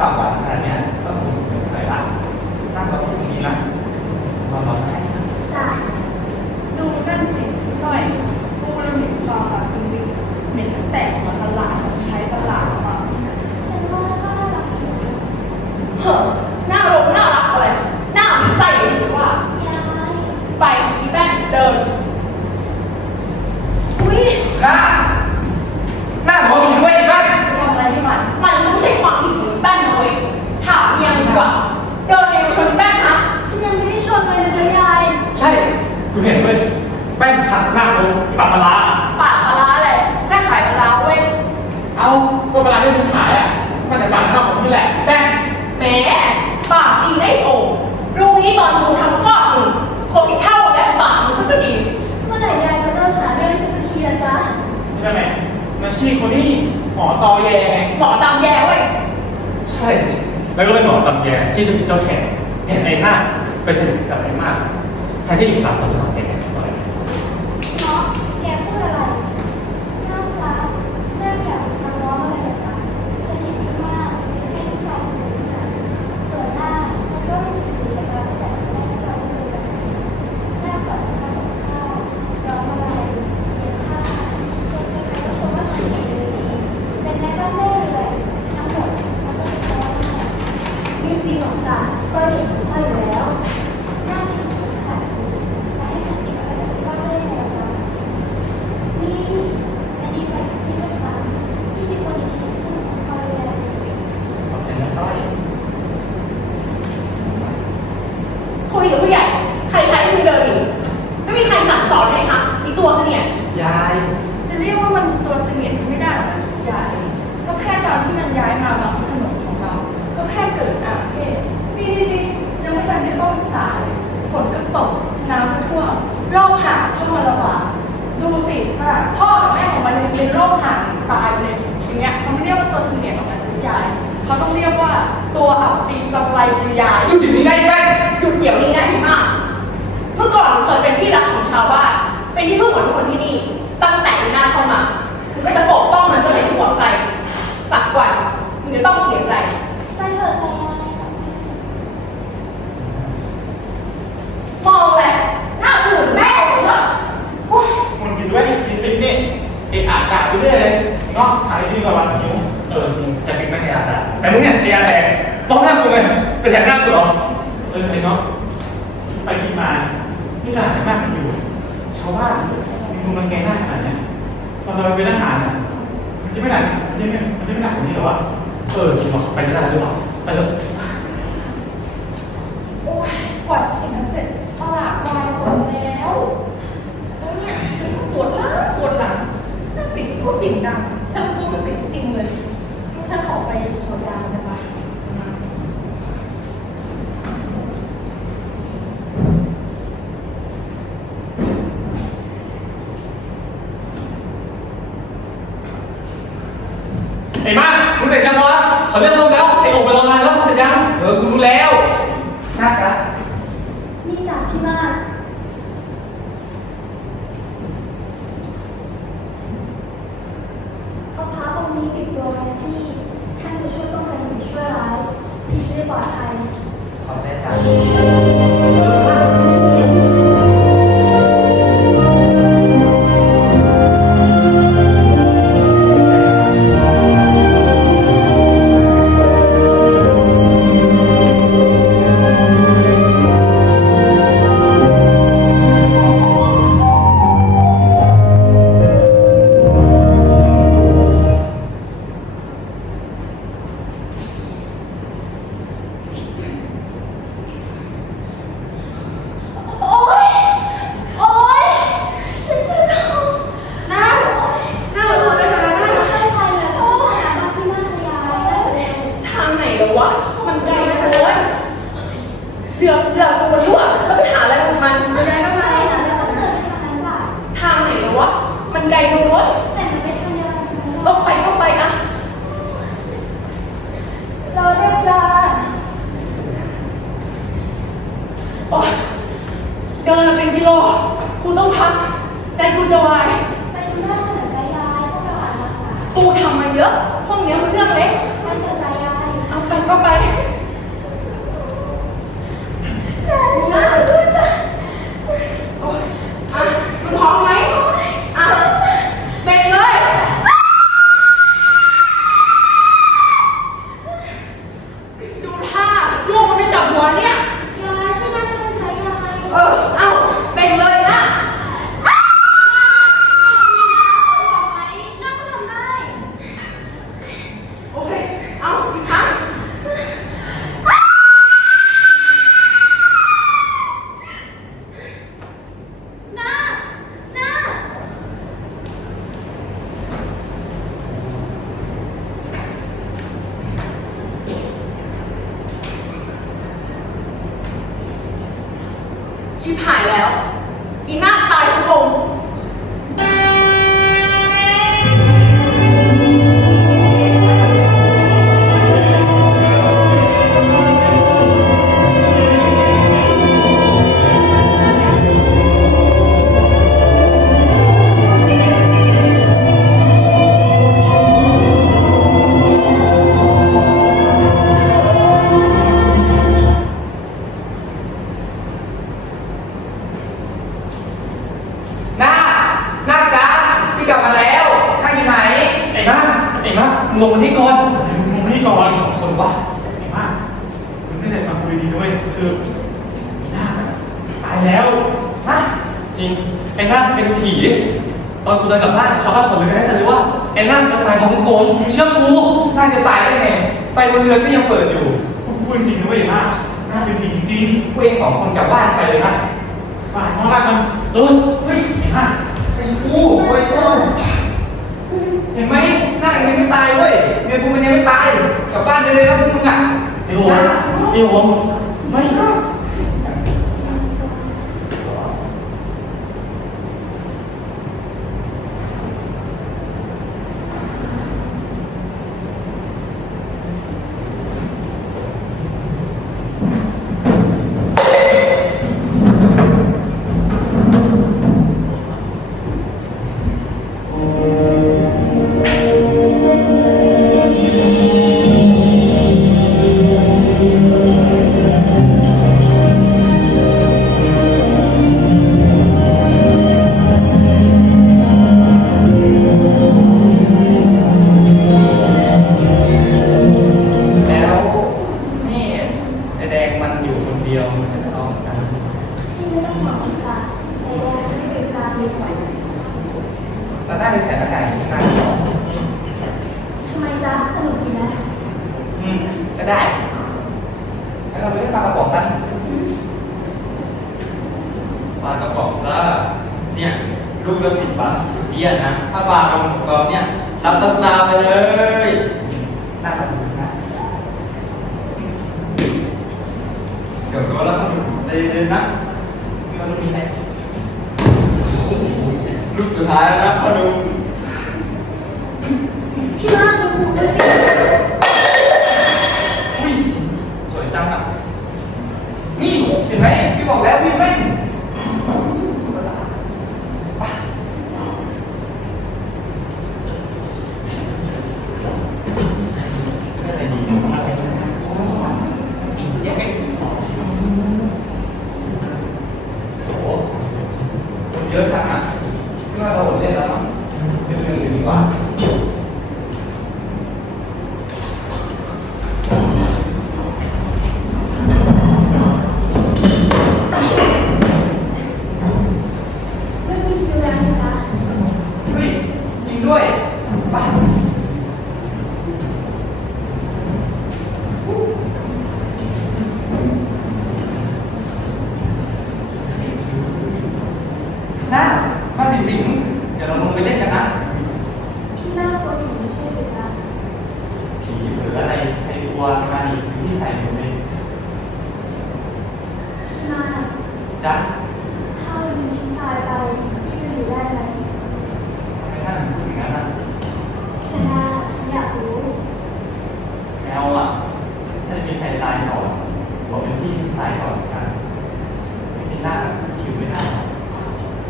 แต่ค่าปากหวานขนาดเนี้ยก็คงไม่ใช่ละตั้งก็ต้องกินนะลองลองให้ จ้ะ ดูกันสิพี่สร้อยพูดแล้วเห็นความรักจริงๆไม่ใช่แต่มาตลาดใช้ตลาดมา ฉันว่าก็น่ารักดีนะ เฮ้อหน้าโรงหน้ารักอะไรหน้าใส่หรือว่า ยาย ไปอีแป้นเดิน อุ้ย หน้าหน้าท้องอีกด้วยบ้าน ทำอะไรให้มัน มันไม่ใช่ความผิดของอีแป้นนะเลยถามเมียดีกว่า เดินเองมาชนอีแป้นนะ ฉันยังไม่ได้ชนเลยนะจ๊ะยาย ใช่กูเห็นเลยแป้งผัดหน้าโงปลาปลาร้า ปากปลาร้าแหละแค่ขายปลาร้าเว้ย เอาก็เวลาที่มึงขายอะมันแต่ปากนอกของพี่แหละแป้งแหมปากดีได้โอ่รู้นี่ตอนกูทำคลอดหนึ่งคนที่เท่าและปากมึงสักก็ดี เมื่อไหร่ยายจะเลิกหาเรื่องฉันสักทีละจ๊ะใช่ไหมมันชื่อคนนี้หมอตอแยไงหมอตามแย่เว้ยใช่ แล้วก็เป็นหมอตำแยที่จะเป็นเจ้าแขกเห็นไอ้หน้าไปสนิทกับไอ้มากแทนที่อยู่ตามสถานเด็กเนี่ยสมัย เนาะแกพูดอะไรน่าจะน่าอยากทำน้องอะไรกันจ๊ะฉันเห็นพี่มากเป็นแค่ผู้ชายคนหนึ่งนะส่วนหน้าฉันก็รู้สึกดีฉันรักแต่แรกที่เราเจอกันหน้าสอนฉันทำกับข้าวร้องอะไรเย็บผ้าเช็ดใครๆก็ชมว่าฉันเก่งเลยดีเป็นแม่บ้านแม่เลยทั้งหมดมันก็เป็นเพราะว่าไม่จริงหรอกจ้ะสร้อยเห็นสร้อยอยู่แล้วหน้าที่ของฉันขนาดนี้จะให้ฉันติดอะไรสักก้อนได้ยังไงจ๊ะ นี่ฉันดีใจกับพี่กษัตริย์ที่มีคนดีๆให้ฉันคอยดูแล ขอบใจนะสร้อย คุยกับผู้ใหญ่ ใครใช้มือเดินอีกไม่มีใครสั่งสอนเลยค่ะอีตัวเสนียด ยาย จะเรียกว่ามันตัวเสนียดไม่ได้หรอกนะยายก็แค่ตอนที่มันย้ายมาบางถนนของเรา ก็แค่เกิดอาเพศนี่นี่นี่ยังไม่ทันได้เข้าพรรษาเลยฝนก็ตก น้ำก็ท่วม โรคหาเข้ามาระบาดดูสิค่ะพ่อกับแม่ของมันยังเป็นโรคหาตายเลยอย่างเงี้ยเขาไม่เรียกว่าตัวเสนียดของมันจะยายเขาต้องเรียกว่าตัวอับปีจำไรจะยายหยุดอยู่นี่ได้ไหมหยุดเดี๋ยวนี้นะอีมากเมื่อก่อนเคยเป็นที่รักของชาวบ้านเป็นที่พึ่งของทุกคนที่นี่ ตั้งแต่อีน่าเข้ามาถึงก็จะปกป้องมันก็เลยห่วงใครสักวันมึงจะต้องเสียใจไปเถอะใจยายมองแหละหน้าอื่นแม่ของเนอะโอ๊ย มันกินด้วยกินปิ๊กนี่ เอกอาดด่าไปเรื่อยเลยเนาะหายดีกว่าวันหิวเออจริงแต่ปิ๊กไม่ได้ยาแต่แต่มึงเนี่ยไอ้ยาแดงมองหน้ากูเลยจะแทงหน้ากูเหรอเออไอ้เนาะไปที่มานี่ขนาดมากมันอยู่ ชาวบ้านมีคนรังแกหน้าขนาดเนี้ยตอนเราเป็นทหารอะมันจะไม่หนักมันจะไม่มันจะไม่หนักกว่านี้เหรอวะเออจริงเหรอไปไม่ได้หรือเปล่าไปเถอะ โอ๊ยกว่าจะเสร็จนั้นเสร็จตลาดวายหมดแล้ว แล้วเนี่ยฉันก็ปวดหลังปวดหลังนั่งติดก็ เสียงดัง ฉันพูดมันติดจริงเลย ฉันขอไปขอยาได้ปะไอ้มากมึงเสร็จยังวะเขาเรียกลงแล้ว ไอ้โอ่งไปรงงานแล้วมึงเสร็จยัง เออกูรู้แล้ว ปลอดภัยขอบใจจ้ 뭐야? ลงวันนี้ก่อนมึงนนี้ก่อนสองคนวะไอ้มากคุณไม่ได้ฟังกูดีด้วยคือมีหน้าตายแล้วฮะจริงไอ้หน้าเป็นผีตอนกูเดินกลับบ้านชาวบ้านเขามือให้ฉันรู้ว่าไอ้นั่นมัตายของโกงเชื่อกูน่าจะตายได้ไงไฟบนเรือนก็ยังเปิดอยู่กูพูดจริงนะเว้ยนะน่าเป็นผีจริงกูเองสองคนกลับบ้านไปเลยนะไปมางลากันเออเฮ้ยไอ้นั่ไอ้กูไอ้กูเห็นไหม ยังไม่ตายเว้ยเมียกูมันยังไม่ตาย กลับบ้านไปเลยนะพวกมึงอะไอ้หัวไอ้หัวไม่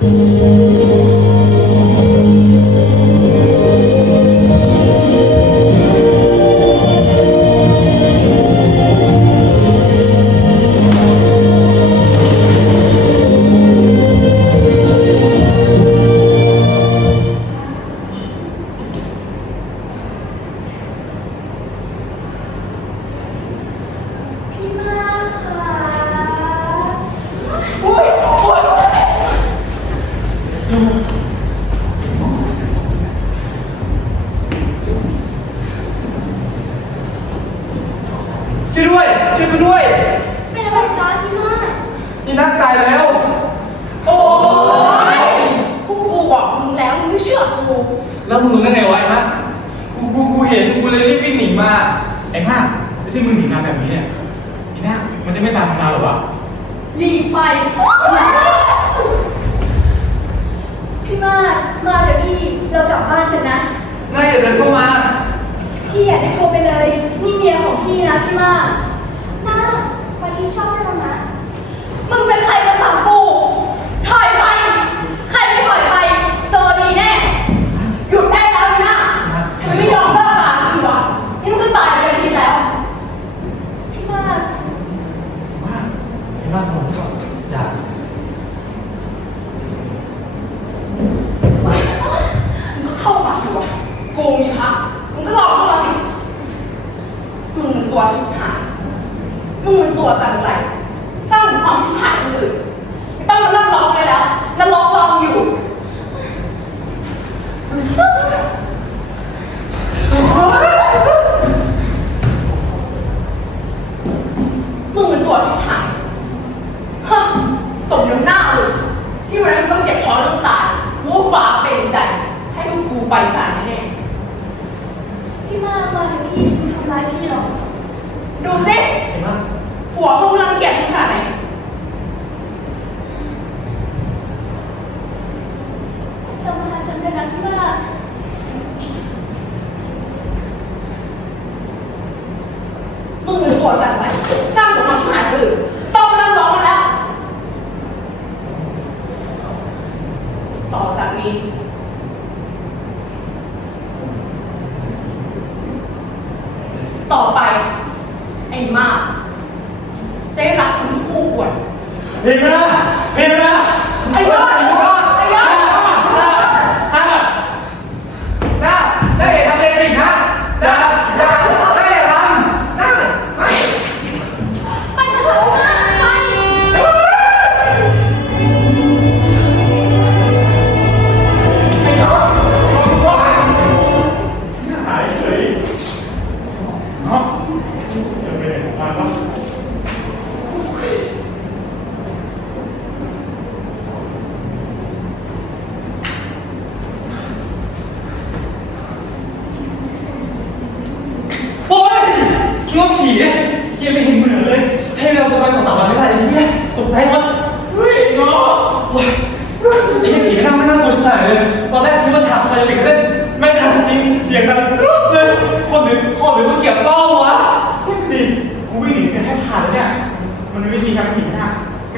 嗯。 ช่วยกูด้วย เป็นอะไรจ้าพี่มากอีนัทตายแล้ว โอ้ยกูกูบอกมึงแล้วมึงไม่เชื่อกู แล้วมึงรู้ได้ไงวะไอ้มากกูกูกูเห็นกูเลยรีบวิ่งหนีมาไอ้มาไม่ใช่มึงหนีมาแบบนี้เนี่ยไอ้นาคมันจะไม่ตามมาหรอวะรีบไป พี่มากมาเถอะพี่ เรากลับบ้านกันนะ นายอย่าเดินเข้ามา พี่อย่าได้โทรไปเลย นี่เมียของพี่นะพี่มาก น้าไปที่ชอบได้แล้วนะ มึงเป็นใครมาสามกู 我们。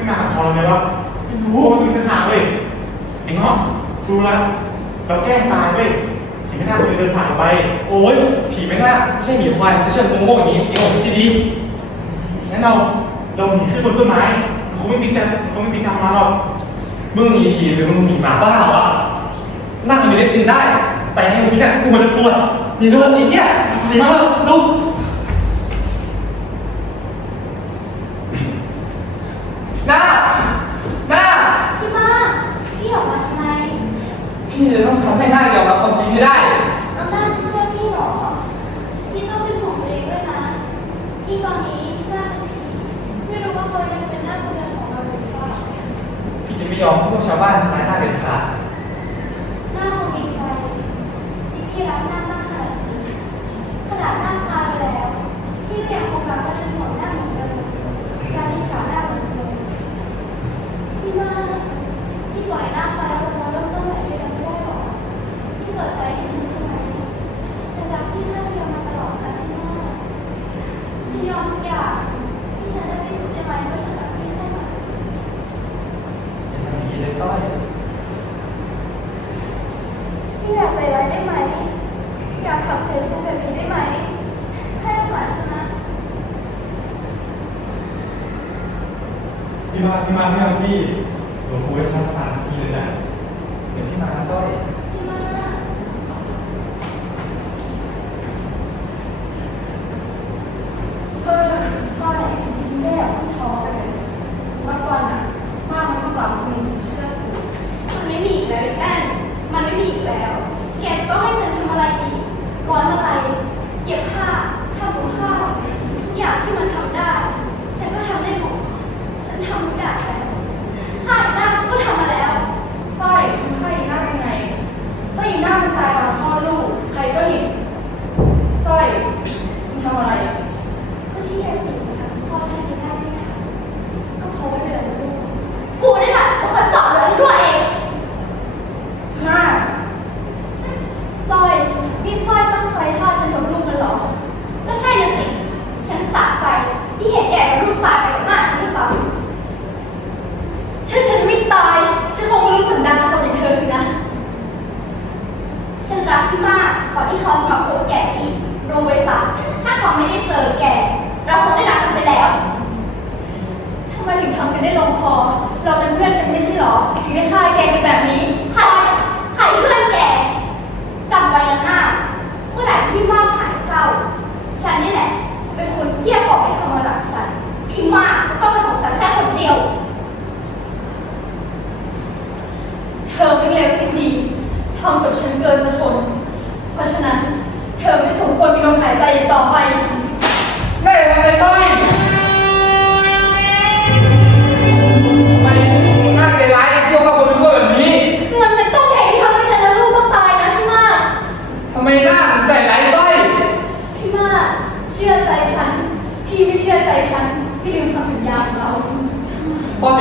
ไม่มาหาคอเราเลยวะไม่รู้ว่ามีสถานเว้ยไอ้เงาะรู้ละเราแก้ตายเว้ยผีไม่น่าเคยเดินผ่านเราไป โอ้ยผีไม่น่าไม่ใช่หมีควายไม่ใช่เชิญโมง่อย่างนี้ไอ้ผมที่ดีงั้นเราเราหนีขึ้นบนต้นไม้คงไม่มีแต่คงไม่ปิดตามมาหรอกมึงหนีผีหรือมึงหนีหมาบ้าเหรอนั่งอยู่ในเตียงได้ แต่ไอ้ไนที่เนี่ยกูมันจะปวดหนีเถอะไอ้เหี้ยหนีเถอะลูก 小า来 ที่มาที่มาที่หลวงปู่ช้าชักพานที่เลยจ้ะเดี๋ยวที่มาสร้อยมันไม่มีอีกแล้วมันไม่มีแล้ว แกก็ให้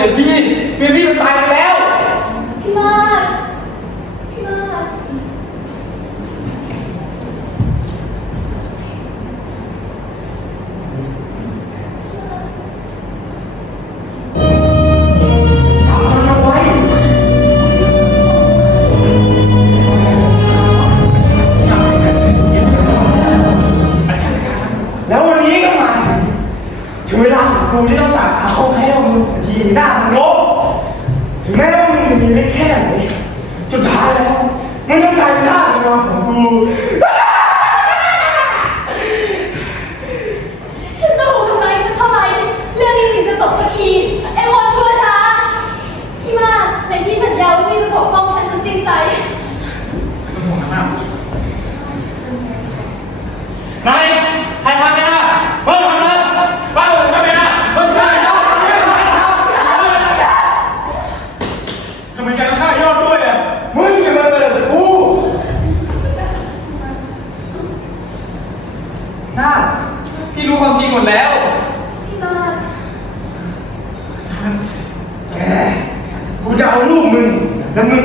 สียทีเมียพี่มันตายไปแล้ว พี่มากพี่มากจับมันเไว้ แล้ววันนี้ก็มาถึงเวลาของกูที่ต้องสาสาวเขาให้ออาีหน้ามึงล้มถึงแม้ว่ามึงจะมีเล็กแค่ไหนสุดท้ายแล้วมึงต้องกลายเป็นทาสในนอนของกู น้าพี่รู้ความจริงหมดแล้ว พี่บาแกกูจะเอาลูกมึงแล้วมึง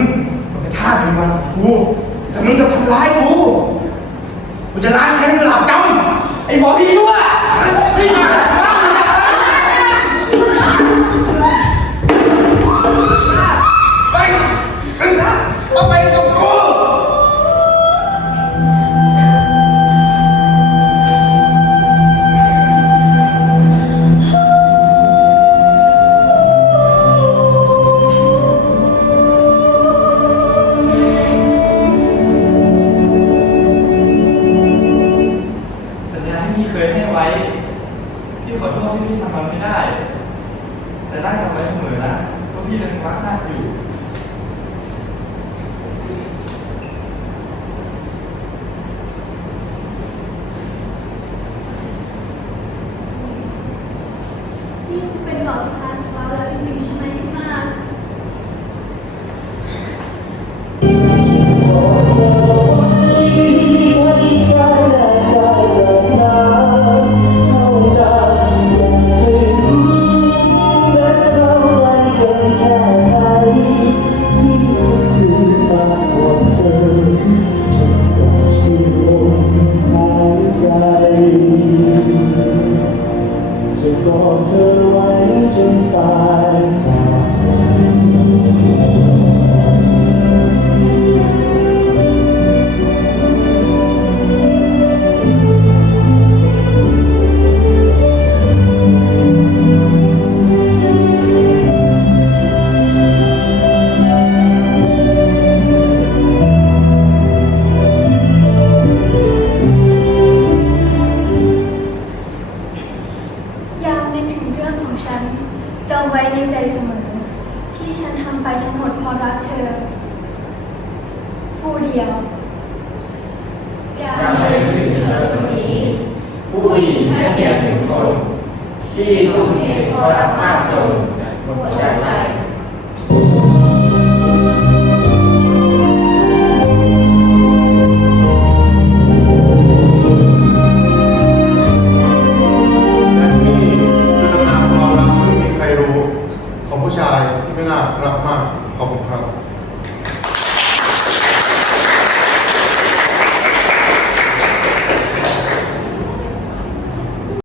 ว้ในใจเสมอ ที่ฉันทำไปทั้งหมดเพราะรักเธอ ผู้เดียวการเอ่ยถึงเธอคนนี้ ผู้หญิงแค่เพียงหนึ่งคน ที่ทุ่มเทเพราะรักมากจนหมดใจ ต